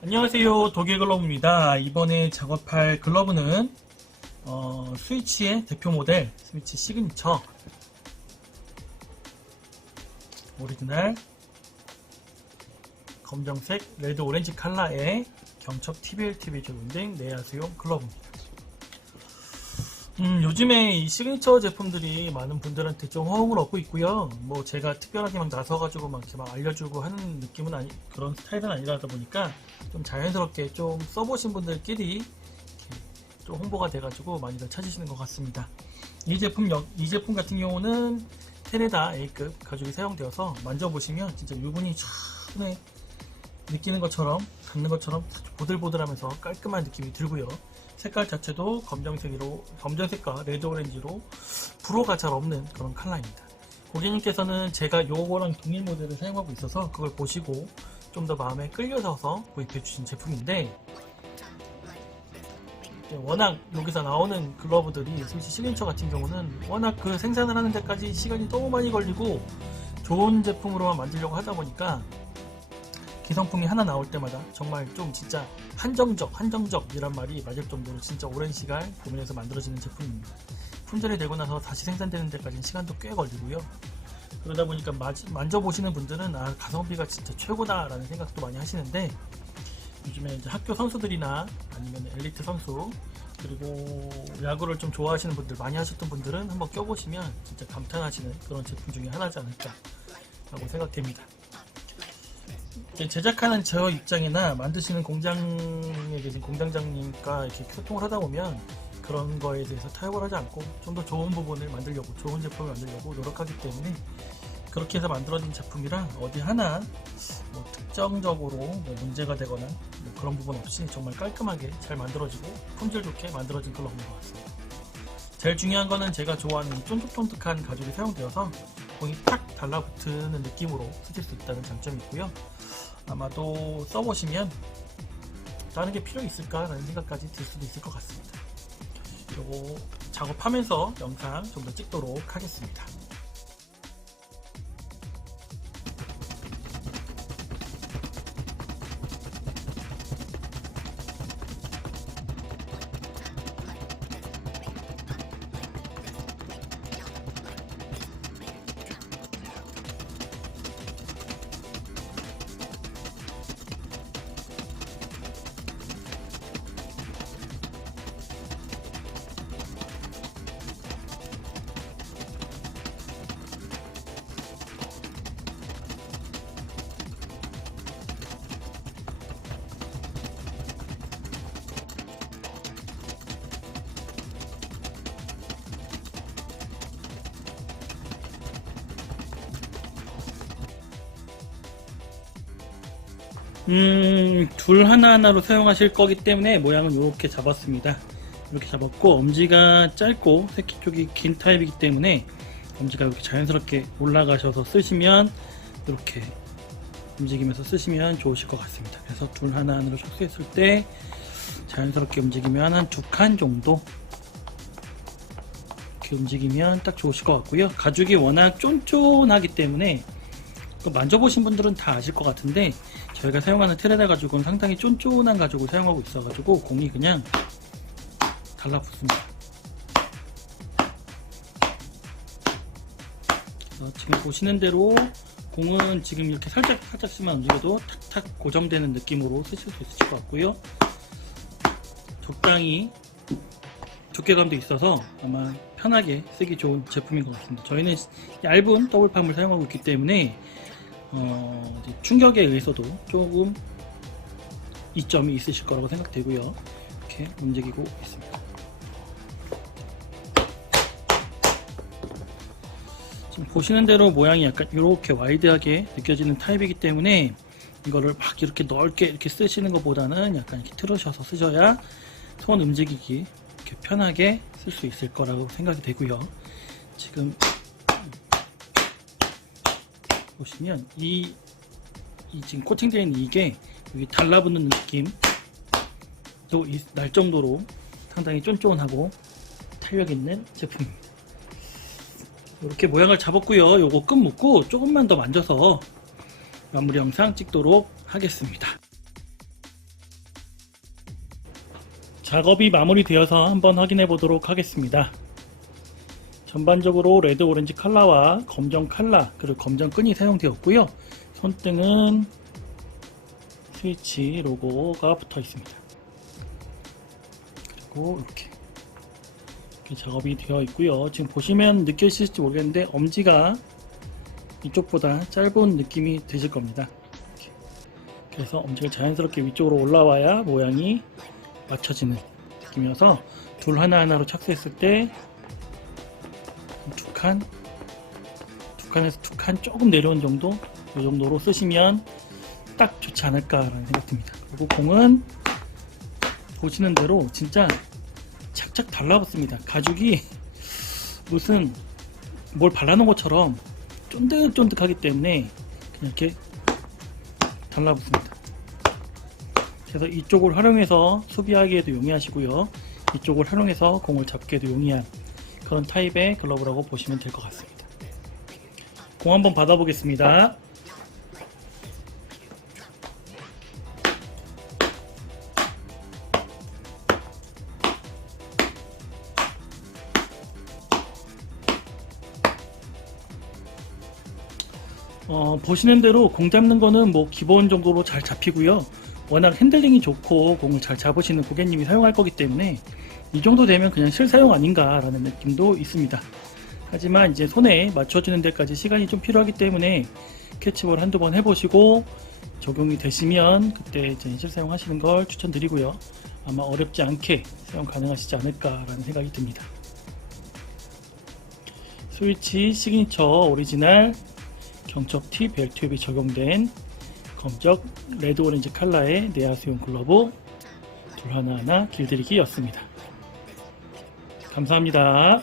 안녕하세요. 독일 글러브입니다. 이번에 작업할 글러브는 어, 스위치의 대표 모델 스위치 시그니처. 오리지널. 검정색 레드 오렌지 컬러의 경첩 TBL TV 적용된 내야수용 글러브입니다 음, 요즘에 이 시그니처 제품들이 많은 분들한테 좀 호응을 얻고 있고요. 뭐 제가 특별하게 막 나서가지고 막 이렇게 막 알려주고 하는 느낌은 아니 그런 스타일은 아니라다 보니까 좀 자연스럽게 좀 써보신 분들끼리 좀 홍보가 돼가지고 많이들 찾으시는 것 같습니다. 이 제품 역- 이 제품 같은 경우는 테레다 A급 가죽이 사용되어서 만져보시면 진짜 유분이 촥 손에 느끼는 것처럼 닿는 것처럼 보들보들하면서 깔끔한 느낌이 들고요. 색깔 자체도 검정색으로 검정색과 레드 오렌지로 불호가 잘 없는 그런 컬러입니다. 고객님께서는 제가 요거랑 동일 모델을 사용하고 있어서 그걸 보시고 좀 더 마음에 끌려져서 구입해 주신 제품인데 이제 워낙 여기서 나오는 글러브들이 스위치 시그니처 같은 경우는 워낙 그 생산을 하는 데까지 시간이 너무 많이 걸리고 좋은 제품으로만 만들려고 하다 보니까 기성품이 하나 나올 때마다 정말 좀 진짜 한정적, 한정적이란 말이 맞을 정도로 진짜 오랜 시간 고민해서 만들어지는 제품입니다. 품절이 되고 나서 다시 생산되는 데까지는 시간도 꽤 걸리고요. 그러다 보니까 마- 만져보시는 분들은 아, 가성비가 진짜 최고다라는 생각도 많이 하시는데 요즘에 이제 학교 선수들이나 아니면 엘리트 선수 그리고 야구를 좀 좋아하시는 분들 많이 하셨던 분들은 한번 껴보시면 진짜 감탄하시는 그런 제품 중에 하나지 않을까 라고 생각됩니다. 제작하는 저 입장이나 만드시는 공장에 계신 공장장님과 이렇게 소통을 하다 보면 그런 거에 대해서 타협을 하지 않고 좀 더 좋은 부분을 만들려고 좋은 제품을 만들려고 노력하기 때문에 그렇게 해서 만들어진 제품이라 어디 하나 뭐 특정적으로 뭐 문제가 되거나 뭐 그런 부분 없이 정말 깔끔하게 잘 만들어지고 품질 좋게 만들어진 글러브인 것 같습니다. 제일 중요한 거는 제가 좋아하는 이 쫀득쫀득한 가죽이 사용되어서 거의 탁 달라붙는 느낌으로 쓰실 수 있다는 장점이 있고요. 아마도 써보시면 다른 게 필요 있을까라는 생각까지 들 수도 있을 것 같습니다. 요거 작업하면서 영상 좀 더 찍도록 하겠습니다. 음, 둘 하나하나로 사용하실 거기 때문에 모양은 이렇게 잡았습니다. 이렇게 잡았고 엄지가 짧고 새끼 쪽이 긴 타입이기 때문에 엄지가 이렇게 자연스럽게 올라가셔서 쓰시면 이렇게 움직이면서 쓰시면 좋으실 것 같습니다. 그래서 둘 하나하나로 척수했을 때 자연스럽게 움직이면 한 두 칸 정도 이렇게 움직이면 딱 좋으실 것 같고요. 가죽이 워낙 쫀쫀하기 때문에 그 만져보신 분들은 다 아실 것 같은데 저희가 사용하는 테레다 가죽은 상당히 쫀쫀한 가죽을 사용하고 있어가지고 공이 그냥 달라붙습니다. 어, 지금 보시는 대로 공은 지금 이렇게 살짝 살짝씩만 움직여도 탁탁 고정되는 느낌으로 쓰실 수 있을 것 같고요. 적당히 두께감도 있어서 아마 편하게 쓰기 좋은 제품인 것 같습니다. 저희는 얇은 더블팜을 사용하고 있기 때문에 어, 충격에 의해서도 조금 이점이 있으실 거라고 생각되고요. 이렇게 움직이고 있습니다. 지금 보시는 대로 모양이 약간 이렇게 와이드하게 느껴지는 타입이기 때문에 이거를 막 이렇게 넓게 이렇게 쓰시는 것보다는 약간 이렇게 틀으셔서 쓰셔야 손 움직이기 이렇게 편하게 쓸 수 있을 거라고 생각이 되고요. 지금 보시면 이, 이 지금 코팅되어 있는 이게 여기 달라붙는 느낌도 이- 날 정도로 상당히 쫀쫀하고 탄력 있는 제품입니다. 이렇게 모양을 잡았고요. 요거 끈 묶고 조금만 더 만져서 마무리 영상 찍도록 하겠습니다. 작업이 마무리되어서 한번 확인해 보도록 하겠습니다. 전반적으로 레드 오렌지 칼라와 검정 칼라 그리고 검정 끈이 사용되었고요. 손등은 스위치 로고가 붙어 있습니다. 그리고 이렇게, 이렇게 작업이 되어 있고요. 지금 보시면 느껴지실지 모르겠는데 엄지가 이쪽보다 짧은 느낌이 드실 겁니다. 이렇게. 그래서 엄지가 자연스럽게 위쪽으로 올라와야 모양이 맞춰지는 느낌이어서 둘 하나하나로 착수했을 때 두 칸, 두 칸에서 두 칸 조금 내려온 정도, 이 정도로 쓰시면 딱 좋지 않을까라는 생각 듭니다. 그리고 공은 보시는 대로 진짜 착착 달라붙습니다. 가죽이 무슨 뭘 발라놓은 것처럼 쫀득쫀득하기 때문에 그냥 이렇게 달라붙습니다. 그래서 이쪽을 활용해서 수비하기에도 용이하시고요. 이쪽을 활용해서 공을 잡기에도 용이한 그런 타입의 글러브라고 보시면 될 것 같습니다. 공 한번 받아보겠습니다. 어, 보시는 대로 공 잡는 거는 뭐 기본 정도로 잘 잡히고요. 워낙 핸들링이 좋고 공을 잘 잡으시는 고객님이 사용할 거기 때문에 이 정도 되면 그냥 실사용 아닌가라는 느낌도 있습니다. 하지만 이제 손에 맞춰주는 데까지 시간이 좀 필요하기 때문에 캐치볼 한두 번 해보시고 적용이 되시면 그때 이제 실사용 하시는 걸 추천드리고요. 아마 어렵지 않게 사용 가능하시지 않을까라는 생각이 듭니다. 스위치 시그니처 오리지널 경첩 T 벨트웹이 적용된 검적 레드 오렌지 칼라의 내야수용 글러브 둘 하나하나 길들이기였습니다. 감사합니다.